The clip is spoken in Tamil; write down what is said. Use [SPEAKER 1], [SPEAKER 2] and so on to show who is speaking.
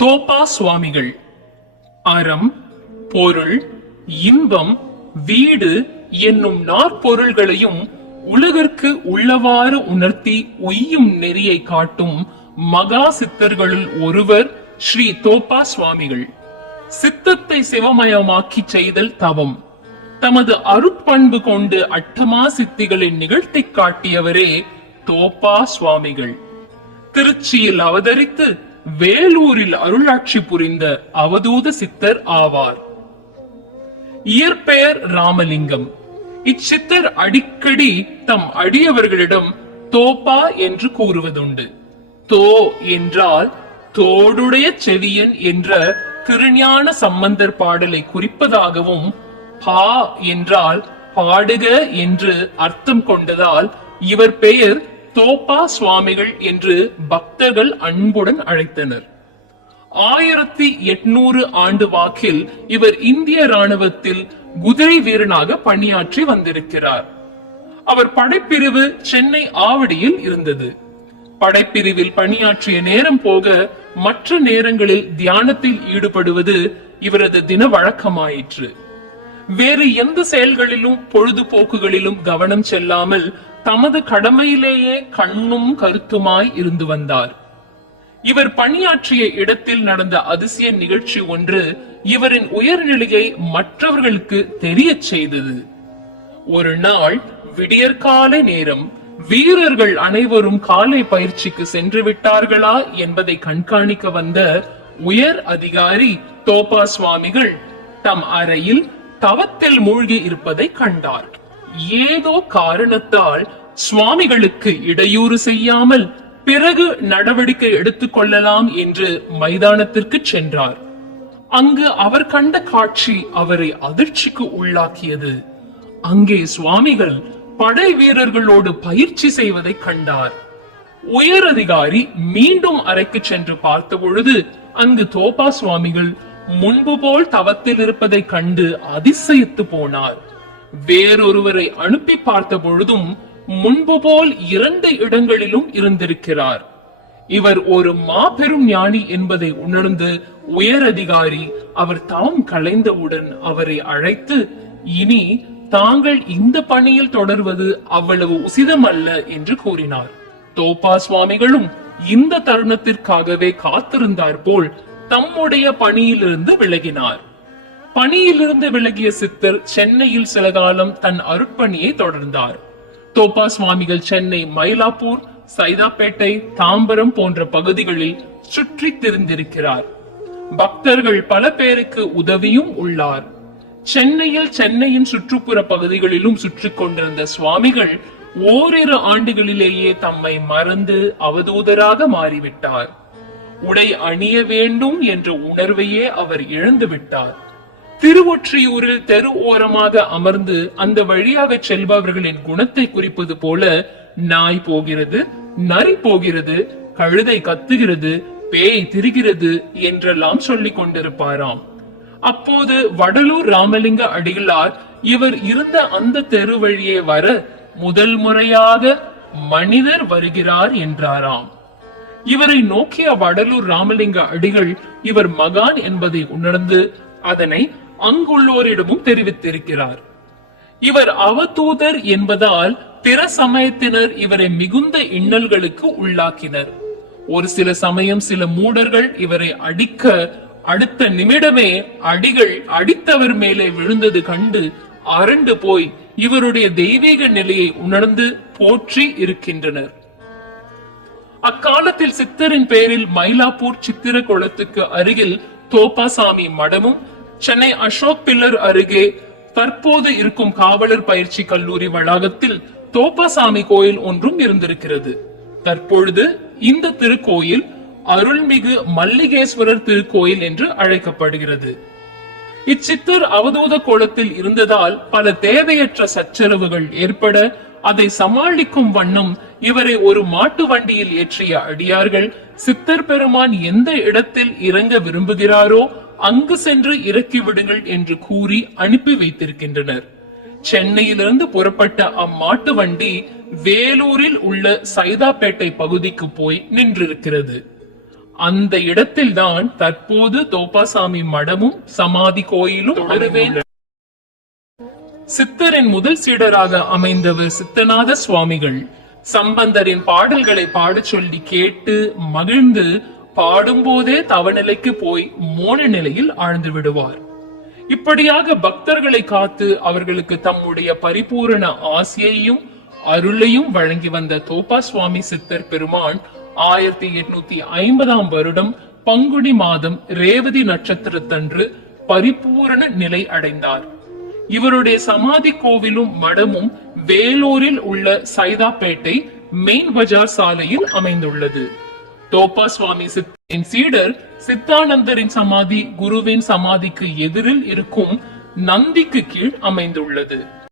[SPEAKER 1] தோப்பா சுவாமிகள். அறம் பொருள் இன்பம் வீடு என்னும் நாற்பொருள்களையும் உலகிற்கு உள்ளவாறு உணர்த்தி உய்யும் நெறியை காட்டும் மகா சித்தர்களுள் ஒருவர் ஸ்ரீ தோப்பா சுவாமிகள். சித்தத்தை சிவமயமாக்கி செய்தல் தவம். தமது அருட்பண்பு கொண்டு அட்டமா சித்திகளை நிகழ்த்தி காட்டியவரே தோப்பா சுவாமிகள். திருச்சியில் அவதரித்து வேலூரில் அருளாட்சி புரிந்த அவதூத சித்தர் ஆவார். இயற்பெயர் ராமலிங்கம். இச்சித்தர் அடிக்கடி தம் அடியவர்களிடம் தோப்பா என்று கூறுவதுண்டு. தோ என்றால் தோடுடைய செவியன் என்ற திருஞான சம்பந்தர் பாடலை குறிப்பதாகவும் பா என்றால் பாடுக என்று அர்த்தம் கொண்டதால் இவர் பெயர் தோப்பா சுவாமிகள் என்று பக்தர்கள் அன்புடன் அழைத்தனர். ஆயிரத்தி எட்நூறு ஆண்டு வாக்கில் இவர் இந்திய ராணுவத்தில் குதிரை வீரனாக பணியாற்றி வந்திருக்கிறார். அவர் படைப்பிரிவு சென்னை ஆவடியில் இருந்தது. படைப்பிரிவில் பணியாற்றிய நேரம் போக மற்ற நேரங்களில் தியானத்தில் ஈடுபடுவது இவரது தின வழக்கமாயிற்று. வேறு எந்த செயல்களிலும் பொழுதுபோக்குகளிலும் கவனம் செல்லாமல் தமது கடமையிலேயே கண்ணும் கருத்துமாய் இருந்து வந்தார். இவர் பணியாற்றிய இடத்தில் நடந்த அதிசய நிகழ்ச்சி ஒன்று இவரின் உயர்நிலையை மற்றவர்களுக்கு தெரியச் செய்தது. ஒரு நாள் விடியற்கால நேரம் வீரர்கள் அனைவரும் காலை பயிற்சிக்கு சென்று விட்டார்களா என்பதை கண்காணிக்க வந்த உயர் அதிகாரி தோபா சுவாமிகள் தம் அறையில் தவத்தில் மூழ்கி இருப்பதை கண்டார். ஏதோ காரணத்தால் சுவாமிகளுக்கு இடையூறு செய்யாமல் பிறகு நடவடிக்கை எடுத்துக் கொள்ளலாம் என்று மைதானத்திற்கு சென்றார். அங்கு அவர் கண்ட காட்சி அவரை அதிர்ச்சிக்கு உள்ளாக்கியது. அங்கே சுவாமிகள் படை வீரர்களோடு பயிற்சி செய்வதை கண்டார். உயர் அதிகாரி மீண்டும் அறைக்கு சென்று பார்த்த பொழுது அங்கு தோப்பா சுவாமிகள் முன்பு போல் தவத்தில் இருப்பதை கண்டு அதிசயித்து போனார். வேறொருவரை அனுப்பி பார்த்த பொழுதும் முன்பு போல் இரண்டு இடங்களிலும் இருந்திருக்கிறார். இவர் ஒரு மாபெரும் ஞானி என்பதை உணர்ந்து உயர் அதிகாரி அவர் தாம் கலைந்தவுடன் அவரை அழைத்து இனி தாங்கள் இந்த பணியில் தொடர்வது அவ்வளவு உசிதமல்ல என்று கூறினார். தோப்பா சுவாமிகளும் இந்த தருணத்திற்காகவே காத்திருந்தார் போல் தம்முடைய பணியிலிருந்து விலகினார். பணியிலிருந்து விலகிய சித்தர் சென்னையில் சில காலம் தன் அருட்பணியை தொடர்ந்தார். தோப்பா சுவாமிகள் சென்னை மயிலாப்பூர் சைதாப்பேட்டை தாம்பரம் போன்ற பகுதிகளில் சுற்றி திரிந்திருக்கிறார். பக்தர்கள் பல பேருக்கு உதவியும் உள்ளார். சென்னையில் சென்னையின் சுற்றுப்புற பகுதிகளிலும் சுற்றி கொண்டிருந்த சுவாமிகள் ஓரிரு ஆண்டுகளிலேயே தம்மை மறந்து அவதூதராக மாறிவிட்டார். உடை அணிய வேண்டும் என்ற உணர்வையே அவர் இழந்து விட்டார் திருவொற்றியூரில் தெரு ஓரமாக அமர்ந்து அந்த வழியாக செல்பவர்களின் குணத்தை குறிப்பது போல நாய் போகிறது நரி போகிறது கழுதை கத்துகிறது பேய் திரிகிறது என்றெல்லாம் சொல்லிக் கொண்டிருப்பாராம். அப்போது வடலூர் ராமலிங்க அடிகளார் இவர் இருந்த அந்த தெரு வழியே வர முதல் முறையாக மனிதர் வருகிறார் என்றாராம். இவரை நோக்கிய வடலூர் ராமலிங்க அடிகள் இவர் மகான் என்பதை உணர்ந்து அதனை அங்குள்ளோரிடமும் தெரிவித்திருக்கிறார். இவர் அவதூதர் என்பதால் பிற சமயத்தினர் இவரை மிகுந்த இன்னல்களுக்கு உள்ளாக்கினர். ஒரு சில சமயம் சில மூடர்கள் இவரை அடிக்க அடுத்த நிமிடமே அடிகள் அடித்தவர் மேலே விழுந்தது கண்டு அரண்டு போய் இவருடைய தெய்வீக நிலையை உணர்ந்து போற்றி இருக்கின்றனர். அக்காலத்தில் சித்தரின் பெயரில் மயிலாப்பூர் சித்திர குளத்துக்கு அருகில் தோப்பாசாமி மடமும் சென்னை அசோக் பில்லர் அருகே தற்போது இருக்கும் காவலர் பயிற்சி கல்லூரி வளாகத்தில் தோப்பாசாமி கோயில் ஒன்றும் இருந்திருக்கிறது. தற்பொழுது இந்த திருக்கோயில் அருள்மிகு மல்லிகேஸ்வரர் திருக்கோயில் என்று அழைக்கப்படுகிறது. இச்சித்தர் அவதூத கோலத்தில் இருந்ததால் பல தேவையற்ற சச்சரவுகள் ஏற்பட அதை சமாளிக்கும் வண்ணம் இவரை ஒரு மாட்டு வண்டியில் ஏற்றிய அடியார்கள் சித்தர் பெருமான் எந்த இடத்தில் இறங்க விரும்புகிறாரோ அங்கு சென்று இறக்கி விடுங்கள் என்று கூறி அனுப்பி வைத்திருக்கின்றனர். சென்னையிலிருந்து புறப்பட்ட அம்மாட்டு வண்டி வேலூரில் உள்ள சைதாப்பேட்டை பகுதிக்கு போய் நின்றிருக்கிறது. அந்த இடத்தில்தான் தற்போது தோப்பாசாமி மடமும் சமாதி கோயிலும் வருவேன் சித்தரின் முதல் சீடராக அமைந்தவர் சித்தநாத சுவாமிகள். சம்பந்தரின் பாடல்களை பாடச் சொல்லி கேட்டு மகிழ்ந்து பாடும்போதே தவநிலைக்கு போய் மோன நிலையில் ஆழ்ந்து விடுவார். இப்படியாக பக்தர்களை காத்து அவர்களுக்கு தம்முடைய பரிபூரண ஆசையையும் அருளையும் வழங்கி வந்த தோப்பா சுவாமி சித்தர் பெருமான் ஆயிரத்தி எட்நூத்தி ஐம்பதாம் வருடம் பங்குனி மாதம் ரேவதி நட்சத்திரத்தன்று பரிபூரண நிலை அடைந்தார். இவருடைய சமாதி கோவிலும் மடமும் வேலூரில் உள்ள சைதாப்பேட்டை மெயின் பஜார் சாலையில் அமைந்துள்ளது. தோப்பா சுவாமி சித்தின் சீடர் சித்தானந்தரின் சமாதி குருவின் சமாதிக்கு எதிரில் இருக்கும் நந்திக்கு கீழ் அமைந்துள்ளது.